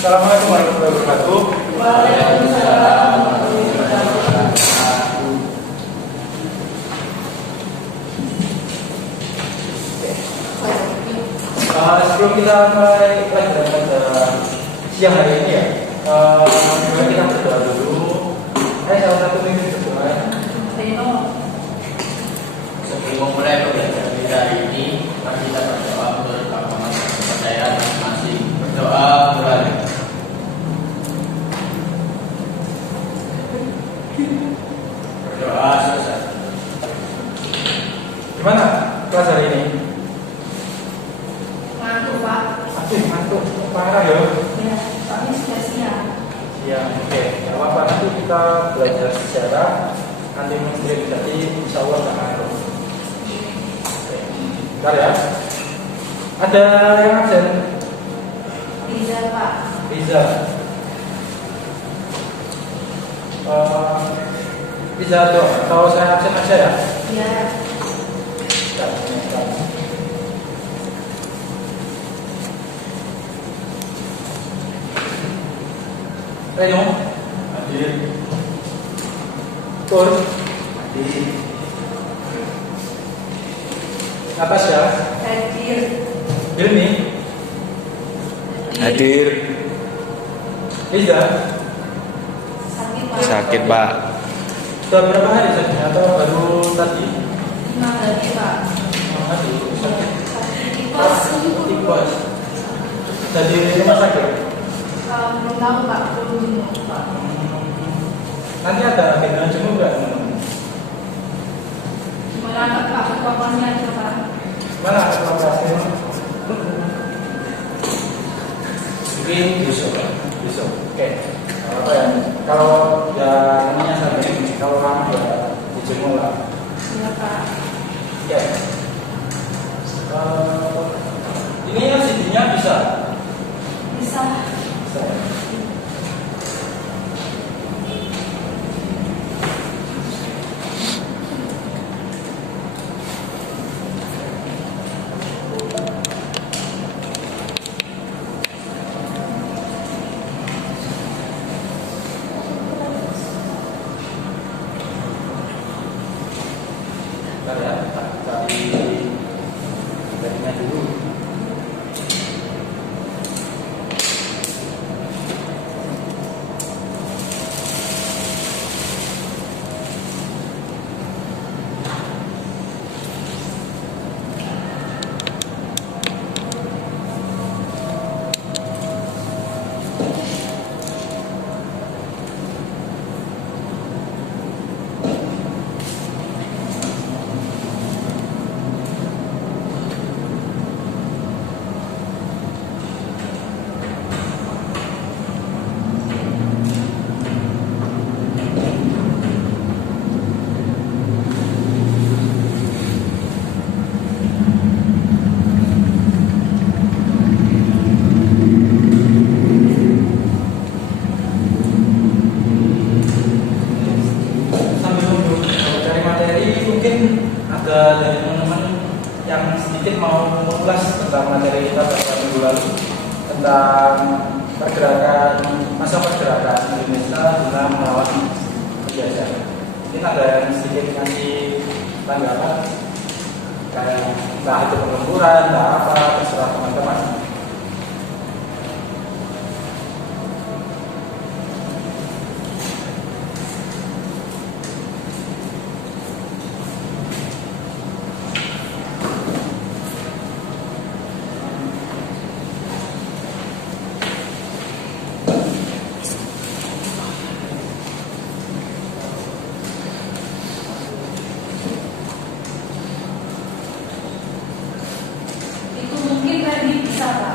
Assalamualaikum warahmatullahi wabarakatuh. Waalaikumsalam warahmatullahi wabarakatuh. Sebelum kita mulai pelajaran pada siang hari ini ya, mari kita berdoa dulu. Salah satu minggu berdoa. Sebelum memulai pembelajaran kita hari ini, mari kita berdoa menurut agama dan kepercayaan masing-masing. Berdoa mulai. Berdoa selesai. Gimana kelas hari ini? Ngantuk, Pak. Aduh, ngantuk parah ya. Ya, soalnya sudah siang. Ya, oke. Gak apa-apa, nanti kita belajar sejarah. Nanti menteri jadi insya Allah gak ngantuk. Bentar ya. Ada yang absen? Bisa, Pak. Bisa. Bisa tuh. Kalau saya absen aja ya. Ya. Bentar. Renyong Hadir. Pur Hadir. Natasha Hadir. Hilmi Hadir. Liza. Sakit, Pak. Sakit, Pak. Sudah berapa hari sakitnya atau baru tadi? 5 hari, Pak. Aduh, sakit. Sakit tipes. Tipes. Jadi rumah sakit. Belum tahu, Pak. Belum jenguk, Pak. Nanti ada agendan jenguk nggak? Gimana, Pak? Pokoknya aja, Pak. Mana ada kolaborasi? Mungkin besok. Besok. Oke. Apa ya? Kalau ya namanya sakit, kalau lama ya dijenguk lah. Iya, Pak. Oke. Ini yang CD-nya bisa. Bisa. Bisa. Bentar ya, tak cari bagiannya dulu. Sambil nunggu cari materi, mungkin ada dari teman-teman yang sedikit mau mengulas tentang materi kita pada minggu lalu tentang pergerakan masa pergerakan Indonesia dalam melawan penjajah. Mungkin ada yang sedikit ngasih tanggapan kayak entah itu pengemburan, entah apa, terserah teman-teman. Itu mungkin tadi bisa, Pak.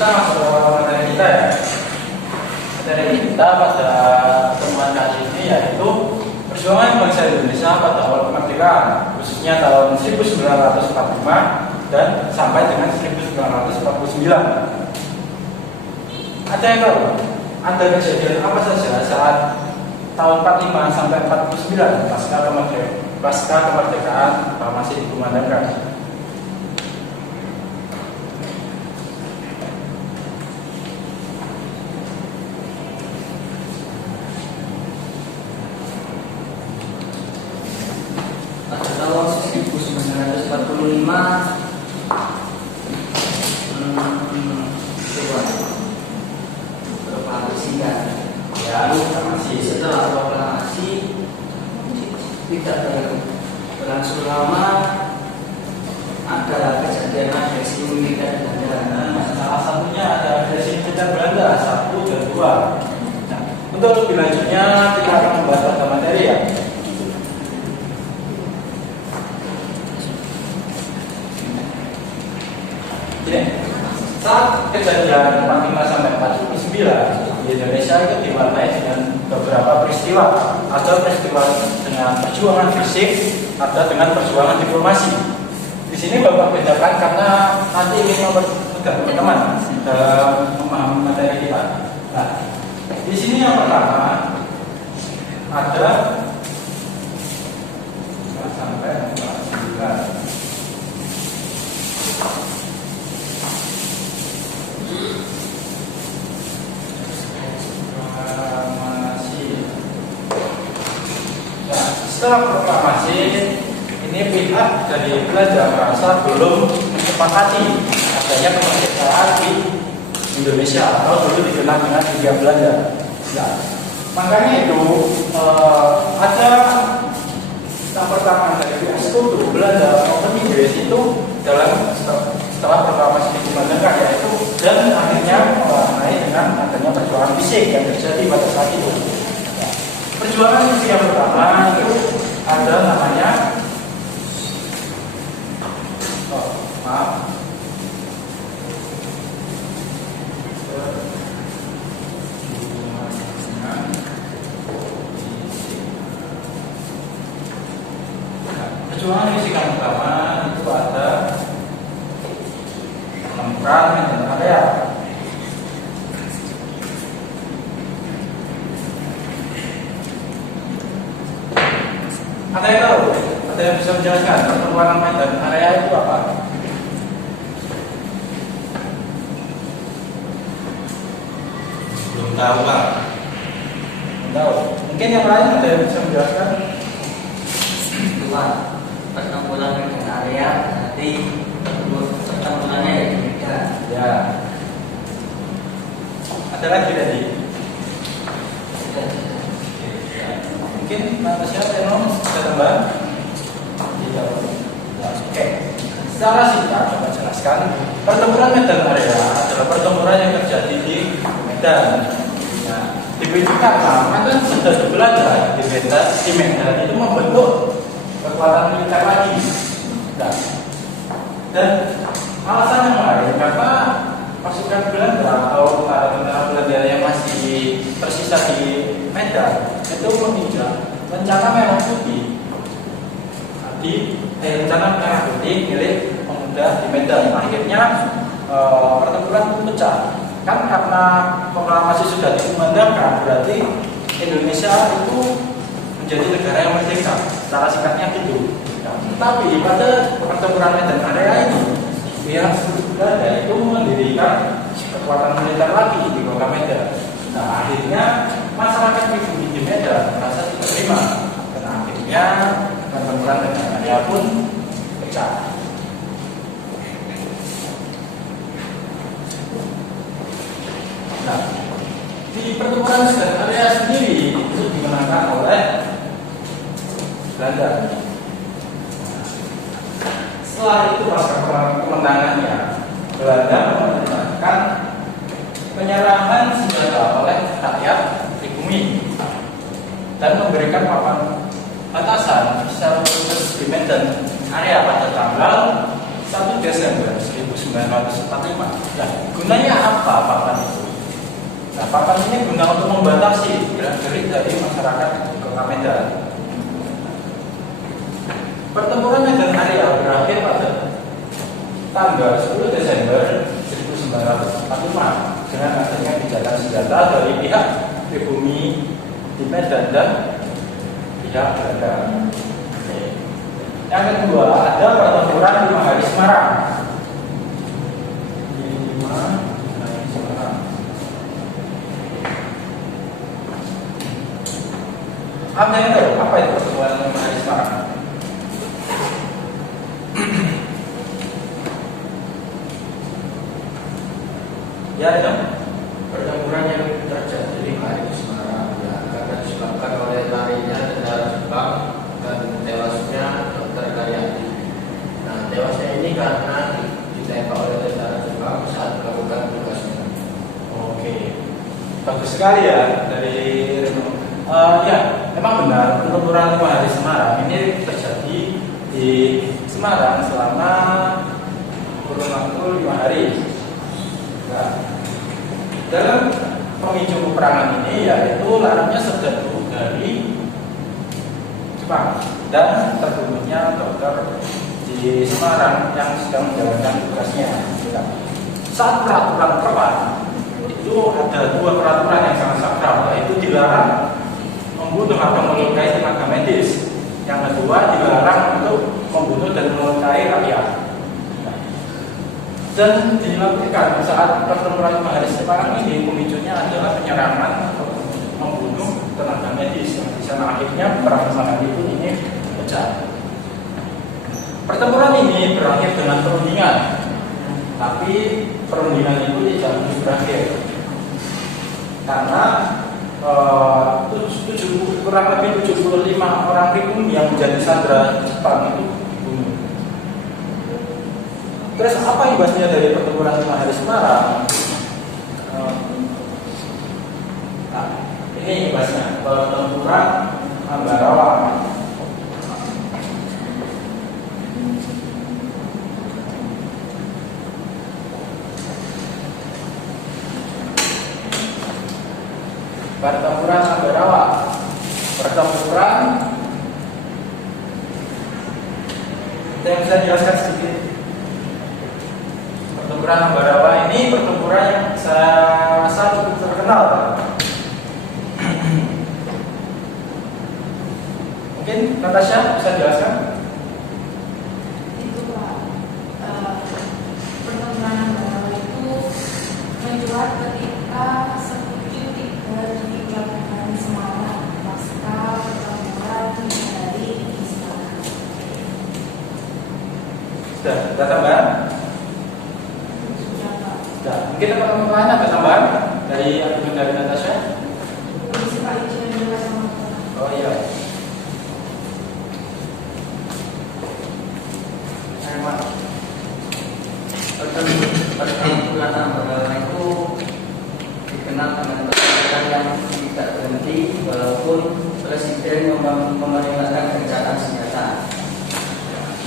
kita masuk ke materi kita ya. Materi kita pada pertemuan kali ini yaitu perjuangan bangsa Indonesia pada awal kemerdekaan, khususnya tahun 1945 dan sampai dengan 1949. Ada yang tahu? Ada kejadian apa saja saat tahun 45 sampai 49 pasca kemerdekaan masih dikumandangkan? Pada tahun 1945 proklamasi kan, Ya, masih setelah proklamasi tidak berlangsung lama, ada kejadian agresi militer Belanda. salah satunya ada agresi militer Belanda 1 dan 2. Nah, untuk lebih lanjutnya kita akan membahas pada materi ya. Jadi, saat kejadian 45 sampai 49 di Indonesia itu diwarnai dengan beberapa peristiwa. Ada peristiwa dengan perjuangan fisik, ada dengan perjuangan diplomasi. Di sini Bapak bedakan karena nanti ingin mempermudah teman-teman dalam memahami materi kita. Nah, di sini yang pertama ada sampai 49. Nah, setelah proklamasi ini pihak dari Belanda merasa belum menyepakati adanya kemerdekaan di Indonesia atau dulu dikenal dengan Hindia Belanda. Nah, makanya itu ada yang pertama dari pihak Sekutu Belanda maupun Inggris itu dalam setelah proklamasi dikumandangkan yaitu dan akhirnya mewarnai dengan adanya perjuangan fisik yang terjadi pada saat itu. Nah, perjuangan fisik yang pertama itu ada namanya perjuangan fisik yang pertama itu ada menemukan dan area. Ada yang tahu? Ada yang bisa menjelaskan pertemuan medan area itu apa? Belum tahu Pak. Belum tahu. Mungkin yang lain ada yang bisa menjelaskan? Dua, pertempuran dengan area nanti pertempurannya ya beda. Ya. Ada lagi tadi? Mungkin Natasha Tenon bisa tambah? Tidak. Oke. Secara singkat coba jelaskan. Pertempuran medan area adalah pertempuran yang terjadi di Medan. Nah, dipicu karena Medan sudah di Belanda di Medan itu membentuk kekuatan militer lagi. Nah, dan alasan yang lain karena pasukan Belanda atau tentara Belanda yang masih tersisa di Medan itu menginjak rencana merah putih rencana merah putih milik pemuda di Medan. Akhirnya pertempuran itu pecah. Kan karena proklamasi sudah dikumandangkan, berarti Indonesia itu menjadi negara yang merdeka. Secara singkatnya gitu. Nah, tapi pada pertempuran Medan area ini, pihak Belanda itu mendirikan kekuatan militer lagi di kota Medan. Nah, akhirnya masyarakat pribumi di Medan merasa tidak terima. Dan akhirnya pertempuran Medan area pun pecah. Nah, di pertempuran Medan area sendiri itu dimenangkan oleh Belanda. Setelah itu pasca kemenangannya, Belanda memerintahkan penyerahan senjata oleh rakyat pribumi dan memberikan papan batasan secara khusus di Medan area pada tanggal 1 Desember 1945. 1945. Nah, gunanya apa papan itu? Nah, papan ini guna untuk membatasi gerak-gerik dari masyarakat Kota Medan. Pertempuran Medan Area berakhir pada tanggal 10 Desember 1945 dengan adanya gencatan senjata dari pihak pribumi di Medan dan pihak Belanda. Yang kedua, ada pertempuran 5 hari Semarang. 5 hari Semarang. Anda yang tahu apa itu pertempuran 5 hari Semarang? Ya, itu Pertempuran yang terjadi di hari di Semarang ya, karena disebabkan oleh larinya tentara Jepang dan tewasnya Dr. Karyadi. Nah, tewasnya ini karena ditembak oleh tentara Jepang saat melakukan tugasnya. oke. Bagus sekali ya dari Reno. Ya, memang benar pertempuran 5 hari Semarang ini terjadi di Semarang selama kurun waktu 5 hari. Nah, dalam pemicu peperangan ini yaitu larinya serbu dari Jepang dan terbunuhnya dokter di Semarang yang sedang menjalankan tugasnya. Saat peraturan keluar itu ada 2 peraturan yang sangat sakral, yaitu dilarang membunuh atau melukai tenaga medis. Yang kedua, dilarang untuk membunuh dan melukai rakyat. Dan dilakukan saat pertempuran 5 hari Semarang ini pemicunya adalah penyerangan atau membunuh tenaga medis yang di sana akhirnya perang 5 hari itu ini pecah. Pertempuran ini berakhir dengan perundingan, tapi perundingan itu tidak berakhir karena kurang lebih 75 orang pribumi yang menjadi sandera Jepang itu dibunuh. Terus apa imbasnya dari pertempuran 5 hari Semarang? Nah, ini imbasnya pertempuran Ambarawa. Pertempuran Ambarawa. Pertempuran yang saya jelaskan sedikit. Pertempuran Ambarawa ini pertempuran yang saya rasa cukup terkenal, Pak. Mungkin Natasha bisa jelaskan? Itu Pak, pertempuran Ambarawa itu mencuat ketika setuju 3 dilakukan Semarang pasca pertempuran dari Semarang. Sudah tambahan? Sudah Pak. Sudah. Mungkin teman-teman lain ada tambahan dari argumen dari Natasha? Polisi Pak Ijen juga sama Pak. Oh iya. Pertempuran Ambarawa itu dikenal dengan pertempuran yang tidak berhenti walaupun presiden memerintahkan gencatan senjata.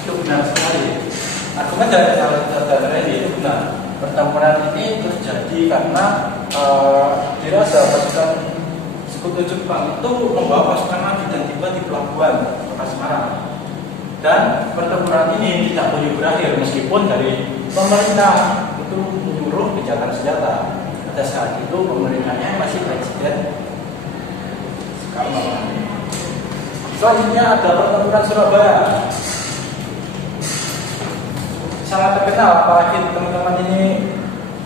Itu benar sekali. Argumen dari saudara Randy itu benar. Pertempuran ini terjadi karena dirasa pasukan sekutu Jepang itu membawa pasukan lagi dan tiba di pelabuhan Kota Semarang. Dan pertempuran ini tidak boleh berakhir meskipun dari pemerintah itu menyuruh gencatan senjata. Pada saat itu pemerintahnya masih Presiden Soekarno. Selanjutnya ada pertempuran Surabaya. Sangat terkenal, apalagi teman-teman ini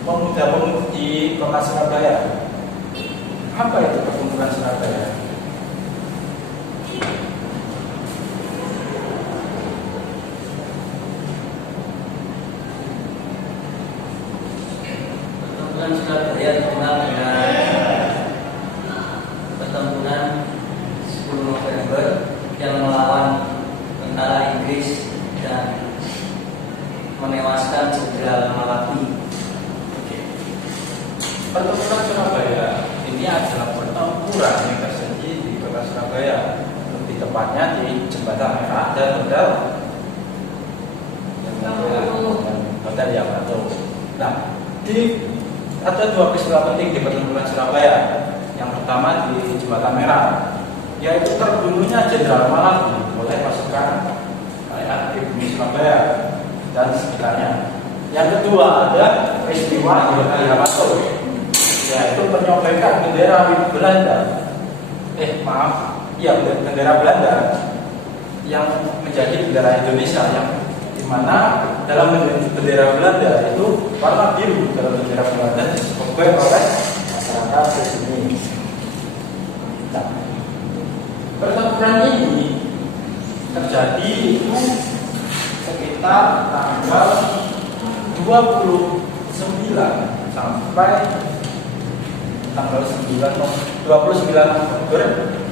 pemuda-pemudi di Kota Surabaya. Apa itu pertempuran Surabaya? Pertempuran Surabaya dikenal dengan pertempuran 10 November yang melawan tentara Inggris dan menewaskan Jenderal Malabi. Pertempuran Surabaya ini adalah pertempuran yang terjadi di Kota Surabaya, lebih tepatnya di Jembatan Merah dan Hotel dari Yamato. Nah, ada dua peristiwa penting di pertempuran Surabaya. Yang pertama di Jembatan Merah, yaitu terbunuhnya Jenderal Malabi oleh pasukan rakyat di bumi Surabaya dan sekitarnya. Yang kedua ada peristiwa di Hotel Yamato, yaitu penyobekan bendera Belanda. Bendera Belanda yang menjadi bendera Indonesia, yang dimana dalam bendera Belanda itu warna biru, dalam bendera Belanda disebutkan oleh masyarakat di sini. Nah, pertempuran ini terjadi itu sekitar tanggal 29 sampai tanggal 29 Oktober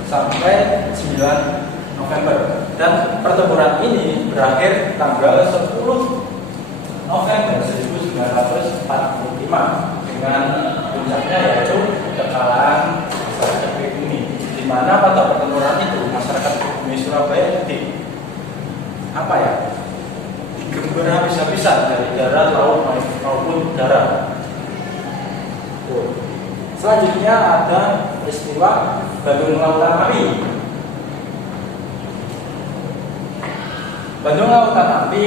sampai 9 November, dan pertempuran ini berakhir tanggal 10 November 1945 dengan puncaknya yaitu kekalahan masyarakat pribumi, di mana pada pertempuran itu masyarakat pribumi Surabaya digempur habis-habisan dari darat, laut maupun udara. Selanjutnya ada peristiwa Bandung Lautan Api. Bandung Lautan Api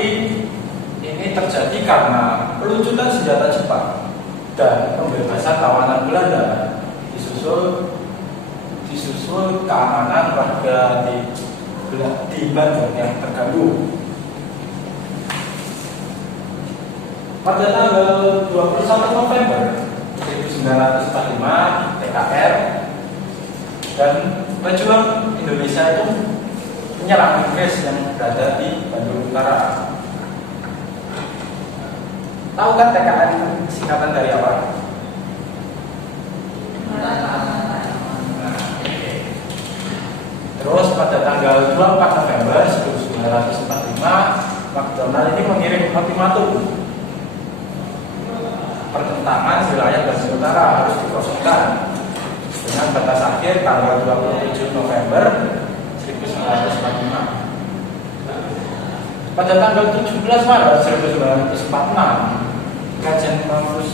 ini terjadi karena peluncuran senjata Jepang dan pembebasan tawanan Belanda, disusul keamanan warga di Bandung yang terganggu. Pada tanggal 21 November 1945, TKR dan pejuang Indonesia itu menyerang Inggris yang berada di Bandung Utara. Tahu kan TKR singkatan dari apa? Terus pada tanggal 24 November 1945, McDonald ini mengirim ultimatum. Pertentangan wilayah Bandung Utara harus dikosongkan dengan batas akhir tanggal 27 November 1945. Pada tanggal 17 Maret 1946, Kajen Mampus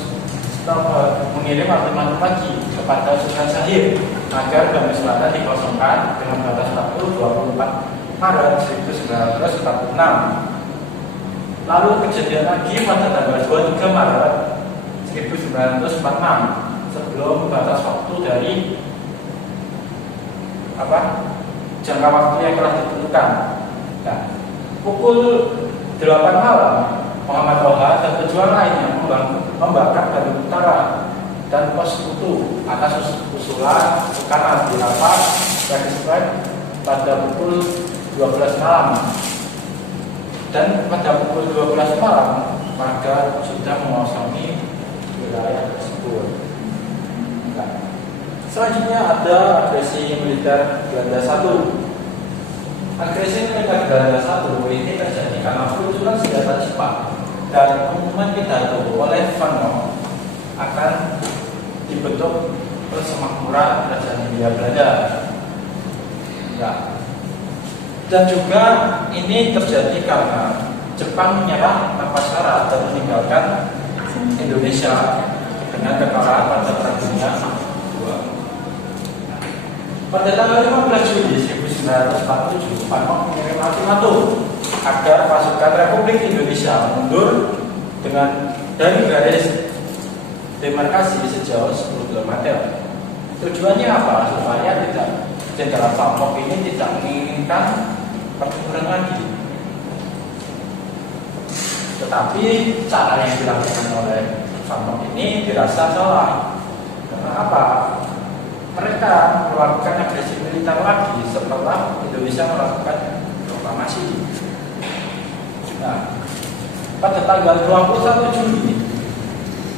mengirim ultimatum lagi kepada Sultan Syahir agar Bandung Selatan dikosongkan dengan batas waktu 24 Maret 1946. Lalu kejadian lagi pada tanggal 23 Maret 1946 sebelum batas waktu dari jangka waktu yang telah ditentukan. Nah, pukul 8 malam Muhammad Toha dan pejuang lainnya membakar Bandung Utara dan pos Sekutu atas usulan Soekarno di rapat pada pukul 12 malam. Dan pada pukul 12 malam warga sudah mengosongi wilayah tersebut. Nah, selanjutnya ada agresi militer Belanda 1. Agresi militer Belanda 1 ini terjadi karena peluncuran senjata Jepang dan pengumuman pidato oleh Van Gogh akan dibentuk persemakmuran kerajaan Hindia Belanda. Nah, dan juga ini terjadi karena Jepang menyerah tanpa syarat dan meninggalkan Indonesia dengan kekalahan pada Perang Dunia II. Pada tanggal 15 Juli 1947, Van Gogh mengirim ultimatum agar pasukan Republik Indonesia mundur dari garis demarkasi sejauh 10 km. Tujuannya apa? Supaya Jenderal Van Gogh ini tidak menginginkan pertempuran lagi. Tetapi cara yang dilakukan oleh Van Gogh ini dirasa salah. Karena apa? Mereka melakukan agresi militer lagi setelah Indonesia melakukan proklamasi. Nah, pada tanggal 21 Juli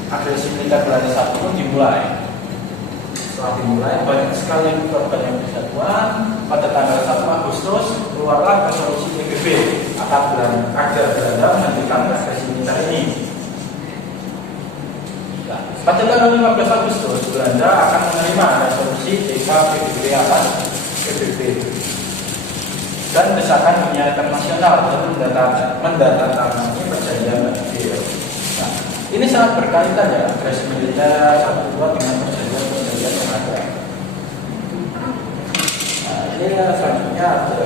agresi militer Belanda 1 pun dimulai. Setelah dimulai, banyak sekali korban yang berjatuhan. Pada tanggal 1 Agustus keluarlah resolusi PBB agar Belanda menghentikan agresi militer ini. Nah, pada tanggal 15 Agustus Belanda akan menerima resolusi PBB atas PBB dan desakan dunia internasional untuk mendatangani perjanjian Madrid. Ini sangat berkaitan ya, agresi militer 1-2 dengan perjanjian-perjanjian yang ada. Nah, ini selanjutnya ada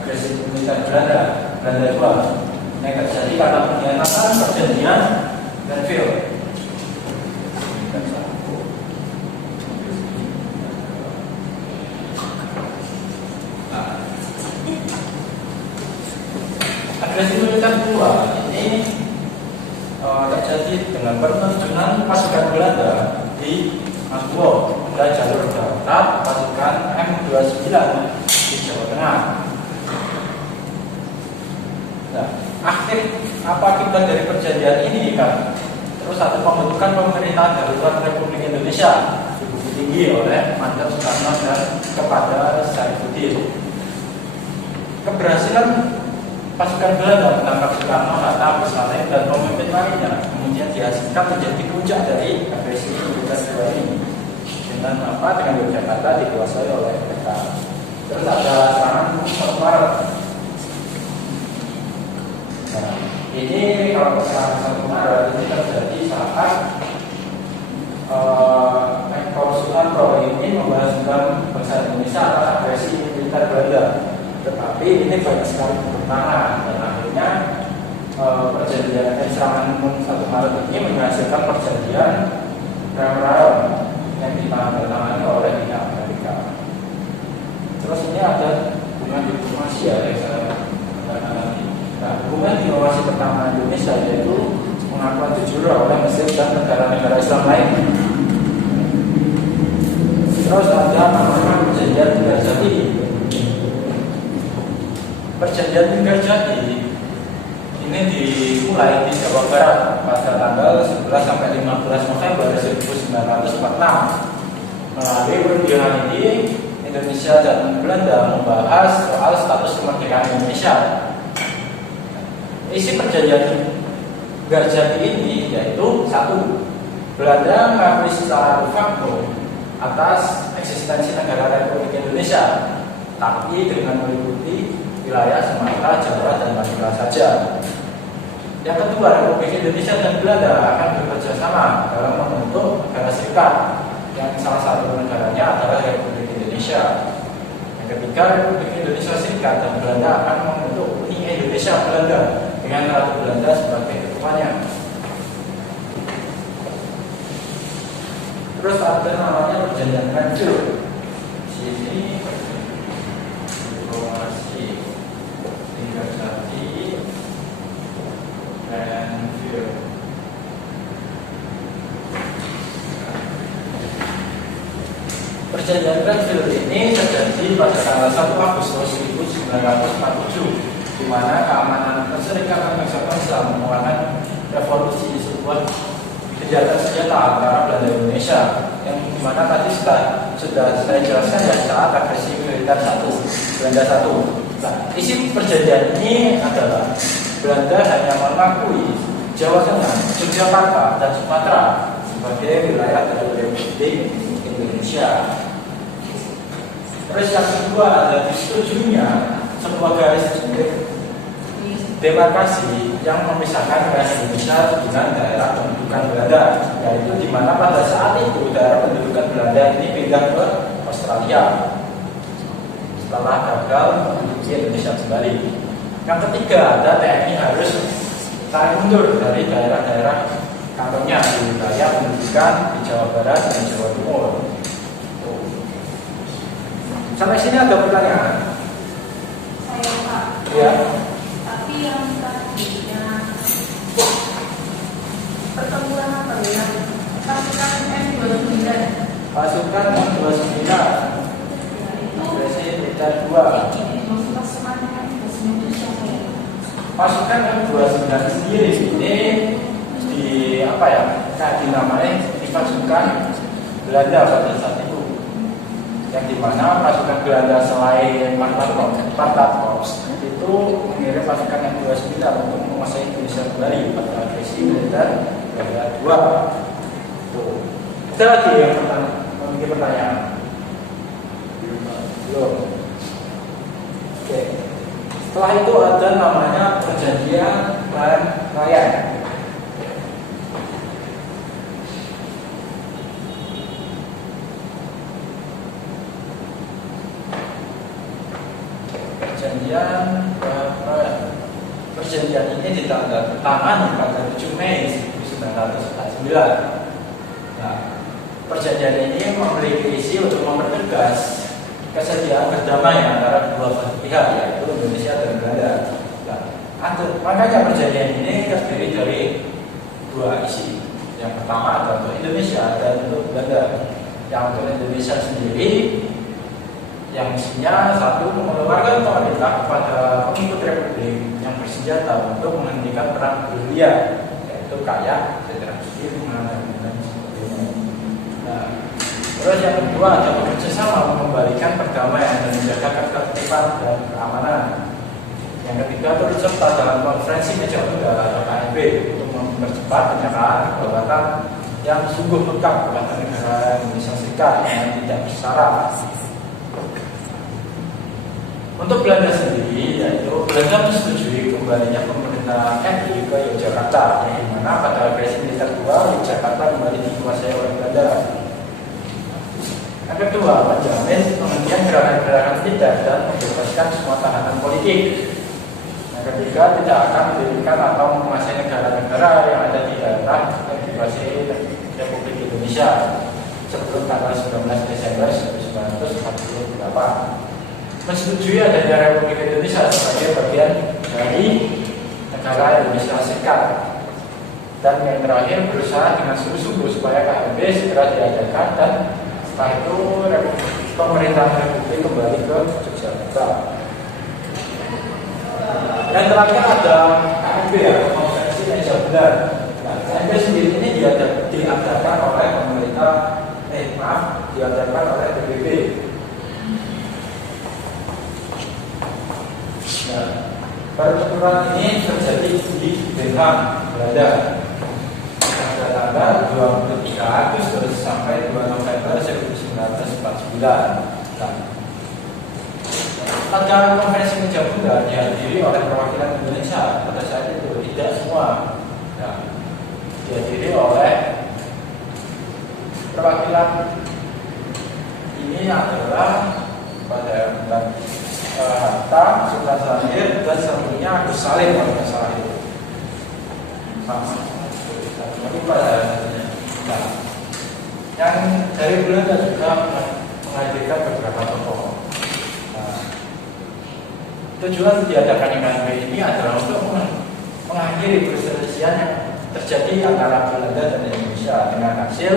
agresi militer Belanda 2 yang terjadi karena pengkhianatan perjanjian Grenville. Agresi militer 2 ini terjadi dengan penerjunan pasukan Belanda di Masbuo pada jalur darat pasukan M29 di Jawa Tengah. Nah, apa akibat dari perjanjian ini kan? Terus ada pembentukan pemerintahan darurat Republik Indonesia dibukti tinggi oleh Mandat Soekarno dan kepada Saifuddin. Keberhasilan pasukan Belanda menangkap Soekarno, Hatta, Besarnya dan pemimpin lainnya kemudian dihasilkan menjadi puncak dari agresi militer kedua ini dengan Yogyakarta dikuasai oleh mereka. Terus ada serangan 1 Maret. Nah, ini kalau serangan 1 Maret ini terjadi saat Konsulat Pro ini membahas tentang bangsa Indonesia atas agresi militer Belanda. Tetapi ini banyak sekali bertentangan dan akhirnya perjanjian serangan 1 Maret ini menghasilkan perjanjian Rem yang ditandatangani oleh pihak Amerika. Terus ini ada hubungan diplomasi ya yang saya katakan nanti. Nah, hubungan diplomasi pertama Indonesia yaitu pengakuan jujur oleh Mesir dan negara-negara Islam lain. Terus ada namanya perjanjian Tinggarjati. Perjanjian Tinggarjati ini dimulai di Jawa Barat pada tanggal 11 sampai 15 November 1946. Melalui perundingan ini, Indonesia dan Belanda membahas soal status kemerdekaan Indonesia. Isi perjanjian Tinggarjati ini yaitu 1. Belanda mengakui secara de facto atas eksistensi negara Republik Indonesia, tapi dengan meliputi wilayah Sumatera, Jawa, dan Madura saja. Yang kedua, Republik Indonesia dan Belanda akan bekerja sama dalam membentuk negara serikat, yang salah satu negaranya adalah Republik Indonesia. Yang ketiga, Republik Indonesia Serikat dan Belanda akan membentuk Uni Indonesia Belanda dengan Ratu Belanda sebagai ketuanya. Terus ada namanya perjanjian Grenville. Sini diplomasi Tinggarjati Grenville. Perjanjian Grenville ini terjadi pada tanggal 1 Agustus 1947, di mana keamanan Perserikatan Bangsa-Bangsa mengeluarkan revolusi sebuah kejahatan senjata antara Belanda dan Indonesia, yang dimana tadi sudah saya jelaskan ya saat agresi militer Belanda 1. Nah, isi perjanjian ini adalah Belanda hanya mengakui Jawa Tengah, Yogyakarta, dan Sumatera sebagai wilayah dari Republik Indonesia. Terus yang kedua ada disetujuinya sebuah garis demarkasi yang memisahkan wilayah Indonesia dengan daerah pendudukan Belanda, yaitu di mana pada saat itu daerah pendudukan Belanda ini pindah ke Australia setelah gagal menduduki Indonesia kembali. Yang ketiga ada TNI harus tarik mundur dari daerah-daerah kantornya di wilayah pendudukan di Jawa Barat dan Jawa Timur. Sampai sini ada pertanyaan? Saya Pak. Ya. Tapi yang tadinya pertempuran apa ya? Pasukan M29. Pasukan M29 agresi militer 2. Pasukan M29 sendiri ini di apa ya? Kayak dinamai di pasukan Belanda pada saat itu. Yang dimana pasukan Belanda selain Martat Korps itu mengirim pasukan M29 untuk menguasai Indonesia kembali pada agresi militer Belanda 2. Tuh. Ada lagi yang memiliki pertanyaan? Belum. Oke. Setelah itu ada namanya perjanjian Ryan. kemudian perjanjian ini ditandatangani pada 7 Mei 1949. Nah, perjanjian ini memiliki isi untuk mempertegas kesediaan berdamai antara dua belah pihak, yaitu Indonesia dan Belanda. Nah, makanya perjanjian ini terdiri dari dua isi. Yang pertama adalah untuk Indonesia dan untuk Belanda. Yang untuk Indonesia sendiri, yang isinya satu, mengeluarkan pemerintah kepada pengikut republik yang bersenjata untuk menghentikan perang gerilya, yaitu kayak Jenderal Sudirman dan sebagainya. Nah, terus yang kedua ada bekerjasama mengembalikan perdamaian dan menjaga ketertiban dan keamanan. Yang ketiga turut serta dalam konferensi meja bundar atau KMB untuk mempercepat penyerahan kedaulatan yang sungguh lengkap kepada negara Indonesia Serikat yang tidak bersyarat. Untuk Belanda sendiri, yaitu Belanda menyetujui kembalinya pemerintah RI ke Yogyakarta, yang dimana pada agresi militer kedua Yogyakarta kembali dikuasai oleh Belanda. Yang kedua, menjamin penghentian gerakan-gerakan militer dan membebaskan semua tahanan politik. Yang ketiga, tidak akan mendirikan atau menguasai negara-negara yang ada di daerah yang dikuasai Republik Indonesia sebelum tanggal 19 Desember 1948. Menyetujui adanya Republik Indonesia sebagai bagian dari negara Indonesia Serikat. Dan yang terakhir, berusaha dengan sungguh-sungguh supaya KMB segera diadakan dan setelah itu pemerintahan Republik kembali ke Yogyakarta. Yang terakhir ada KMB, Konferensi Meja Bundar. Nah, KMB sendiri ini diadakan oleh pemerintah, diadakan oleh PBB. Nah, pertempuran ini terjadi di Den Haag, Belanda pada tanggal 23 Agustus sampai 2 November 1949. Nah, pada konferensi meja bundar dihadiri oleh perwakilan Indonesia pada saat itu, tidak semua. Nah, dihadiri oleh perwakilan ini adalah pada bulan Hatta, Sultan Syahrir, dan sebelumnya Agus Salim kalau tidak salah itu. Sama. Tapi pada nah, yang dari Belanda juga menghadirkan beberapa tokoh. Nah, tujuan diadakannya KMB ini adalah untuk mengakhiri perselisihan yang terjadi antara Belanda dan Indonesia dengan hasil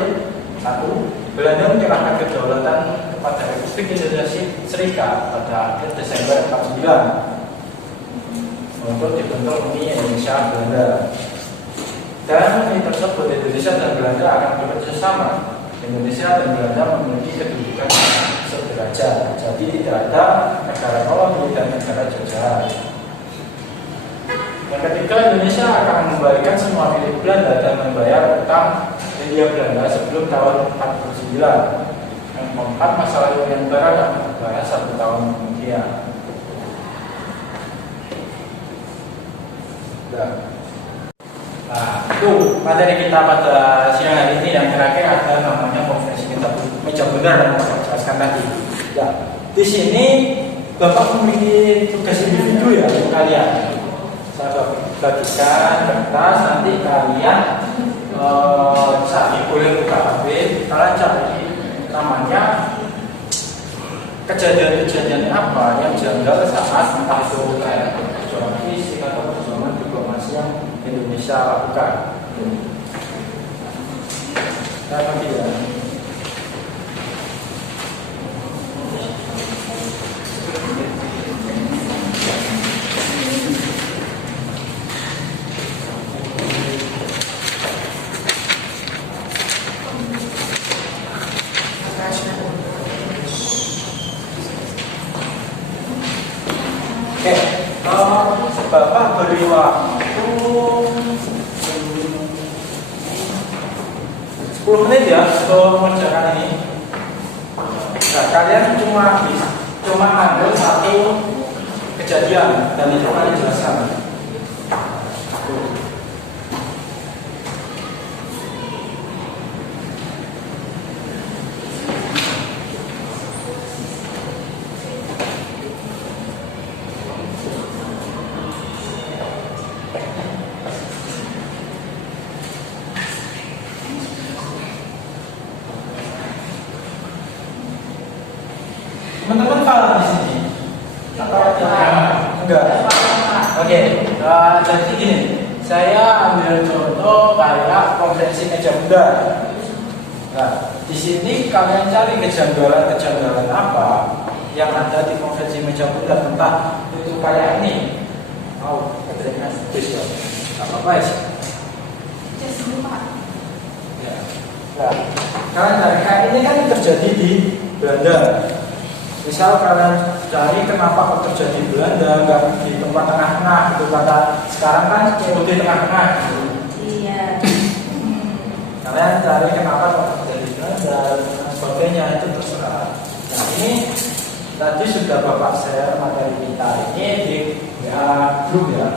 satu, Belanda menyerahkan kedaulatan kepada Republik Indonesia Serikat pada akhir Desember 1949 untuk dibentuk Uni Indonesia Belanda. Dan Uni tersebut Indonesia dan Belanda akan bekerjasama. Indonesia dan Belanda memiliki kedudukan sederajat, jadi tidak ada negara koloni dan negara jajahan. Yang ketiga, Indonesia akan mengembalikan semua milik Belanda dan membayar utang Hindia Belanda sebelum tahun 49. Yang keempat, masalah Irian Barat akan dibahas 1 tahun kemudian. Nah, itu materi kita pada siang hari ini. Yang terakhir ada namanya konferensi meja bundar yang saya jelaskan tadi. Ya, di sini Bapak memiliki tugas individu ya untuk kalian. Saya bagikan kertas, nanti kalian boleh buka HP, kalian cari namanya kejadian-kejadian apa yang janggal saat entah itu perjuangan fisik atau perjuangan diplomasi yang Indonesia lakukan. Saya nanti ya. Bapak beri waktu 10 menit ya untuk mengerjakan ini. Nah, kalian cuma ambil satu kejadian dan itu kalian jelaskan. Jadi gini, saya ambil contoh kayak konvensi meja bundar. Nah, di sini kalian cari kejanggalan-kejanggalan apa yang ada di konvensi meja bundar, entah itu kayak ini. Kedengaran sedikit ya. Gak apa-apa ya. Just dulu Pak. Ya. Nah, kalian cari kayak ini kan terjadi di Belanda. Misal kalian cari kenapa kok terjadi di Belanda, nggak di tempat tengah-tengah gitu, kata sekarang kan COD tengah-tengah gitu. Iya. Kalian cari kenapa kok terjadi di Belanda dan sebagainya, itu terserah. Nah ini tadi sudah Bapak share materi kita ini di WA group ya.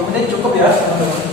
Menit cukup ya teman-teman.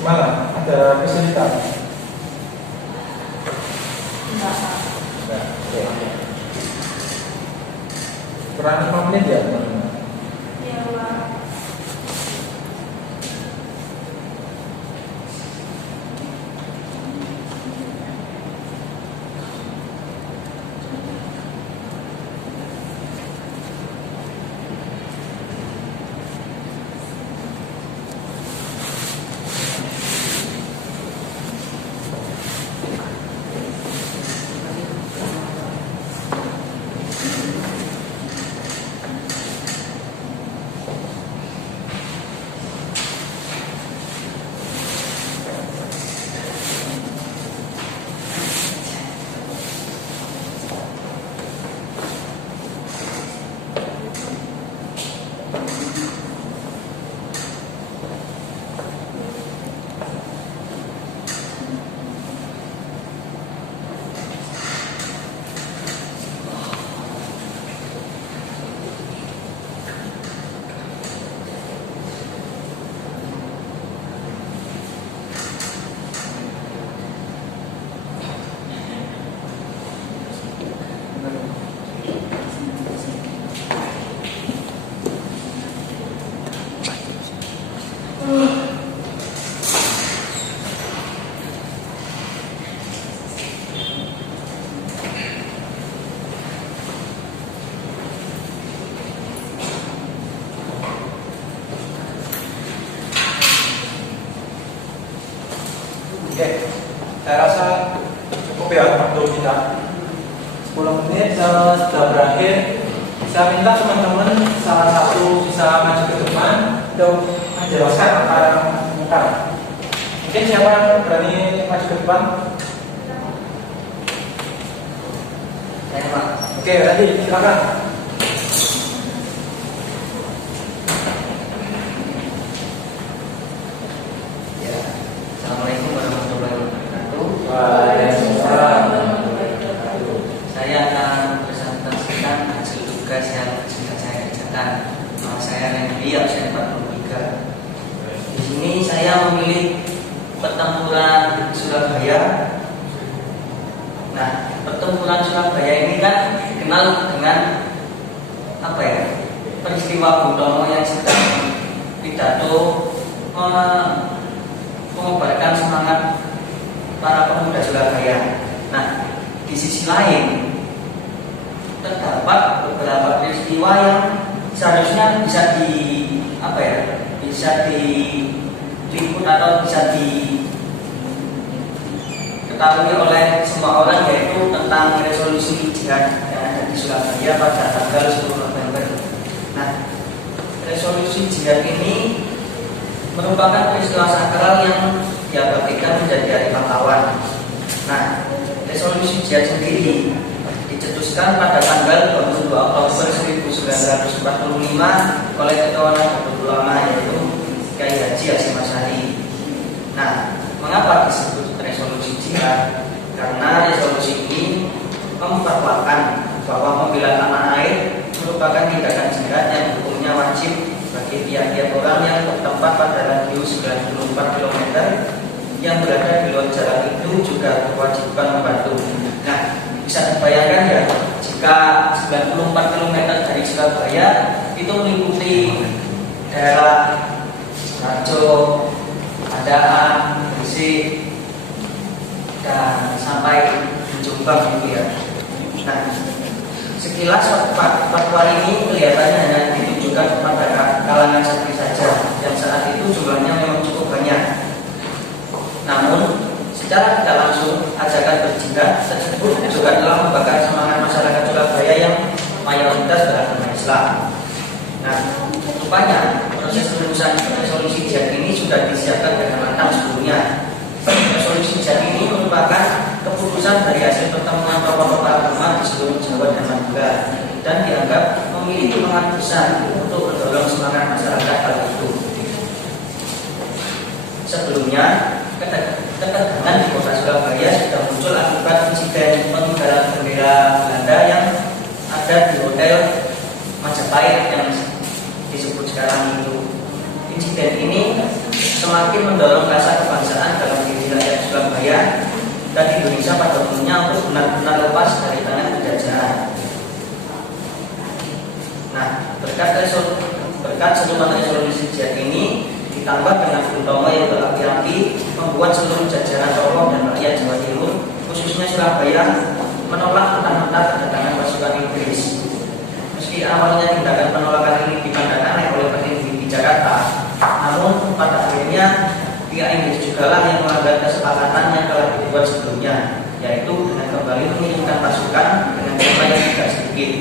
Gimana? Ada kesulitan? Enggak Pak. kurang 5 menit ya teman-teman. Ya, Pak. Oke, saya rasa cukup ya waktu kita 10 menit sudah berakhir. Saya minta teman-teman salah satu bisa maju ke depan untuk menjelaskan apa yang bukan. Mungkin siapa yang berani maju ke depan? Saya Pak. Oke, nanti silakan. Ya. Assalamualaikum warahmatullahi wabarakatuh. Waalaikumsalam. Saya akan presentasikan hasil tugas yang sudah saya kerjakan. Nama saya Randy, absen 43. Di sini saya memilih pertempuran Surabaya. Nah, pertempuran Surabaya ini kan dikenal dengan apa ya? Peristiwa Bung Tomo yang sedang pidato mengobarkan semangat para pemuda Surabaya. Nah, di sisi lain terdapat beberapa peristiwa yang seharusnya bisa diliput atau bisa diketahui oleh semua orang, yaitu tentang resolusi jihad yang ada di Surabaya pada tanggal 10 November. Nah, resolusi jihad ini merupakan peristiwa sakral yang diabadikan menjadi hari pahlawan. Nah, resolusi jihad sendiri dicetuskan pada tanggal 22 Oktober 1945 oleh Ketua Nahdlatul Ulama, yaitu Kiai Haji Hasyim Asy'ari. Nah, mengapa disebut resolusi jihad? Karena resolusi ini memfatwakan bahwa membela tanah air merupakan tindakan jihad yang hukumnya wajib bagi tiap-tiap orang yang bertempat pada radius 94 km yang berada di luar jalan itu juga berkewajiban membantu. Nah, bisa dibayangkan ya, jika 94 km dari Surabaya itu meliputi daerah Harjo, Andaan, Gresik, dan sampai di Jombang gitu ya. Nah, sekilas fatwa ini kelihatannya hanya ditujukan kepada kalangan santri saja, yang saat itu jumlahnya memang cukup banyak. Namun, secara tidak langsung ajakan berjihad tersebut juga telah membakar semangat masyarakat Surabaya yang mayoritas beragama Islam. Nah, rupanya proses perusahaan resolusi jihad ini sudah disiapkan dengan matang sebelumnya. Resolusi jihad ini merupakan keputusan dari hasil pertemuan tokoh-tokoh agama di seluruh Jawa dan Madura, dan dianggap memiliki pengaruh besar untuk mendorong semangat masyarakat kala itu. Sebelumnya, ketegangan di kota Surabaya sudah muncul akibat insiden pengibaran bendera Belanda yang ada di Hotel Majapahit yang disebut sekarang itu. Insiden ini semakin mendorong rasa kebangsaan dalam diri rakyat Surabaya dan Indonesia pada umumnya untuk benar-benar lepas dari tangan penjajahan. Nah, berkat seluruh resolusi jihad ini ditambah dengan Bung yang berapi-api membuat seluruh jajaran tokoh dan rakyat Jawa Timur khususnya Surabaya menolak mentah-mentah kedatangan pasukan Inggris. Meski awalnya tindakan penolakan ini dipandang aneh oleh petinggi di Jakarta, namun pada akhirnya pihak Inggris juga lah yang melanggar kesepakatan yang telah dibuat sebelumnya, yaitu dengan kembali mengirimkan pasukan dengan jumlah yang tidak sedikit.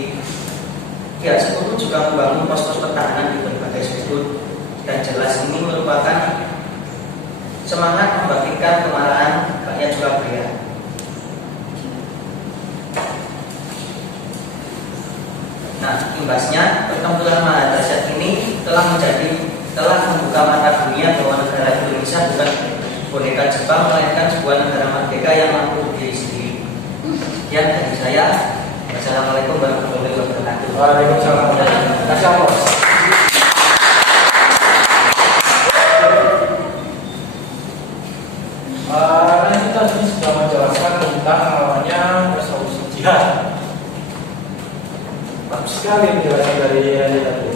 Pihak sekutu juga membangun pos-pos pertahanan di berbagai sudut, dan jelas ini merupakan semangat membangkitkan kemarahan rakyat Surabaya. Nah, imbasnya pertempuran Maha Dahsyat ini telah membuka mata dunia bahwa negara Indonesia bukan boneka Jepang, melainkan sebuah negara merdeka yang mampu berdiri sendiri. Sekian dari saya. Wassalamualaikum warahmatullahi wabarakatuh. Waalaikumsalam. Terima kasih, Bos. Kita tadi sudah menjelaskan tentang namanya resolusi jihad. Bagus sekali penjelasan dari tadi.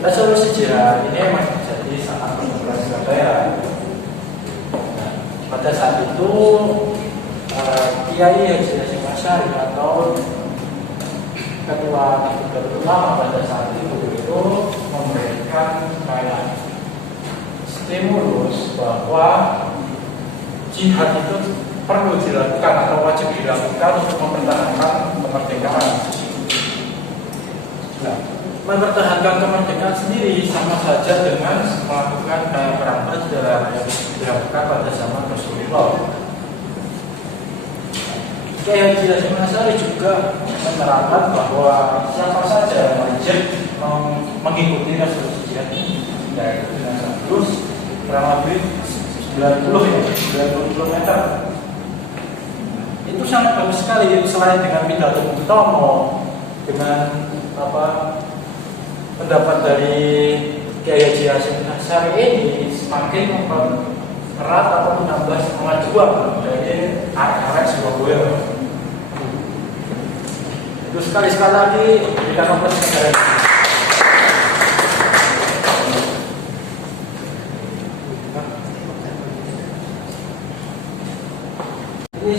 Resolusi jihad ini memang terjadi saat pertempuran Surabaya. Nah, pada saat itu Kiai Haji Hasyim Asy'ari atau ketua ulama pada saat itu memberikan kayak stimulus bahwa jihad itu perlu dilakukan atau wajib dilakukan untuk mempertahankan kemerdekaan. Nah, mempertahankan kemerdekaan sendiri sama saja dengan melakukan perang Badar yang dilakukan pada zaman Rasulullah. Kiai Haji Hasyim Asy'ari juga menerangkan bahwa siapa saja yang wajib mengikuti resolusi jihad ini, yaitu dengan lulus kurang lebih 90 km. Itu sangat bagus sekali. Selain dengan pidato Bung Tomo, dengan pendapat dari Kiai Haji Hasyim Asy'ari ini semakin mempererat atau menambah semangat juang dari arek-arek Surabaya. Itu sekali lagi kita mempersiapkan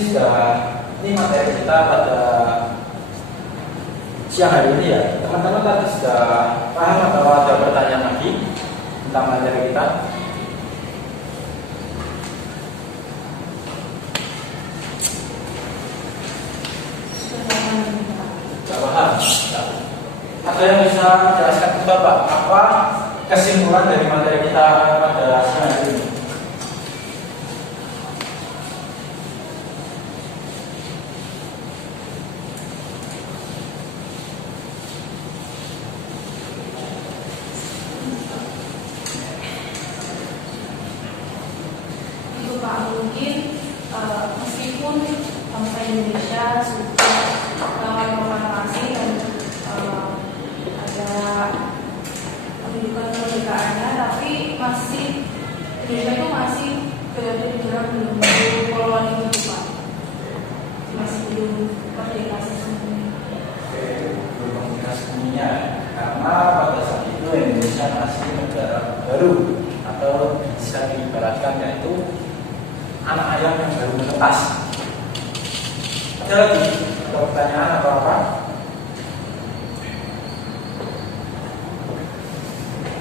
negara. Ini materi kita pada siang hari ini ya. Teman-teman tadi sudah paham atau ada pertanyaan lagi tentang materi kita? Sudah paham? Ada yang bisa menjelaskan ke Bapak apa kesimpulan dari materi kita pada siang hari ini? Mungkin meskipun bangsa Indonesia sudah melawan proklamasi dan ada pendudukan kemerdekaannya, tapi masih Indonesia itu masih berada di dalam belum koloni Jepang, masih belum merdeka sesungguhnya. Belum merdeka sesungguhnya karena pada saat itu Indonesia masih negara baru atau bisa diibaratkan yaitu anak ayam yang baru menetas. Ada lagi? Ada pertanyaan atau apa?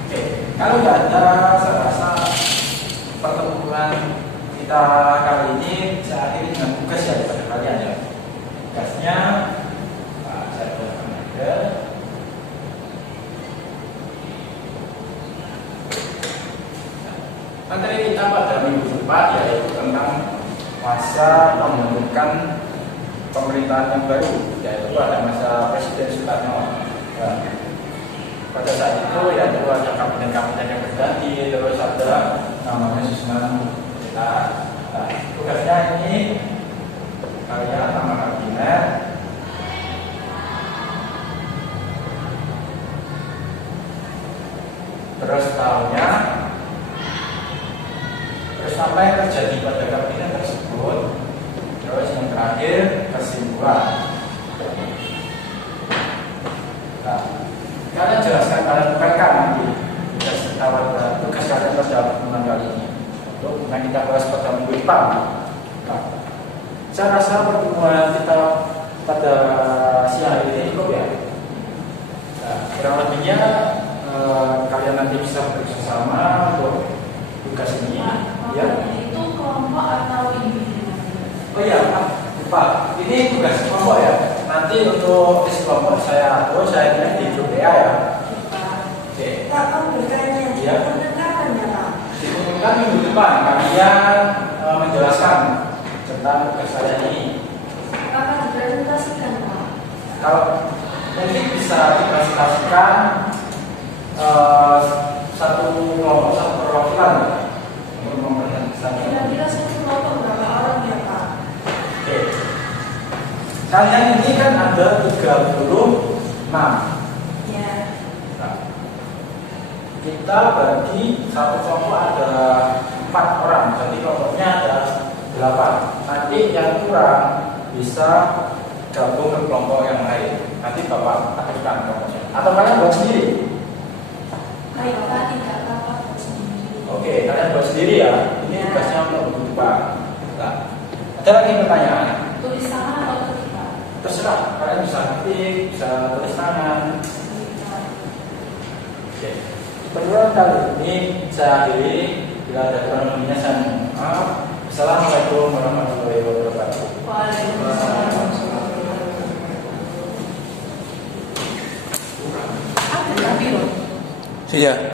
Oke, kalau nggak ada, saya rasa pertemuan kita kali ini saya akhiri dengan tugas ya kepada kalian ya. Tugasnya saya jelaskan aja. Materi kita pada minggu depan yaitu tentang masa pembentukan pemerintahan yang baru, yaitu pada masa Presiden Soekarno. Nah, pada saat itu yaitu ada kabinet-kabinet yang berganti, terus ada namanya susunan kita. Nah, tugasnya ini kalian nama kabinet, terus tahunnya, terus apa yang terjadi pada kabinet tersebut, terus yang terakhir kesimpulan. Nah, tugas kalian pada pertemuan kali ini. Untuk yang kita bahas pada minggu depan. Nah, saya rasa pertemuan kita pada siang hari ini cukup ya. Nah, kurang lebihnya kalian nanti bisa bekerjasama untuk tugas ini. Ya. Itu kelompok atau individu? Oh iya, Pak, ini tugas kelompok ya. Nanti untuk tes kelompok saya kira di grup WA ya. Oke. Pak, kamu bertanya, Iya. kapan ya Pak? Dimungkinkan minggu depan kalian menjelaskan tentang tugas kalian ini. Akan dipresentasikan, Pak. Kalau mungkin bisa dipresentasikan satu kelompok satu perwakilan untuk mempresentasikan. Kira-kira satu kelompok berapa orang ya, Pak? Oke. Kalian ini kan ada 36. Ya. Nah, kita bagi satu kelompok ada 4 orang, jadi kelompoknya ada 8. Nanti yang kurang bisa gabung ke kelompok yang lain. Nanti Bapak aktifkan kelompoknya. Atau kalian buat sendiri? Baik, Pak, tidak apa-apa buat sendiri. Oke, kalian buat sendiri ya. Ini tugasnya untuk minggu depan. Nah, ada lagi pertanyaan? Tulis tangan atau ketik, Pak? Terserah, kalian bisa ketik, bisa tulis tangan. Oke. Pertemuan kali ini saya akhiri. Bila ada kurang lebihnya saya mohon maaf. Assalamualaikum warahmatullahi wabarakatuh. Waalaikumsalam. Ada tapi loh. Iya.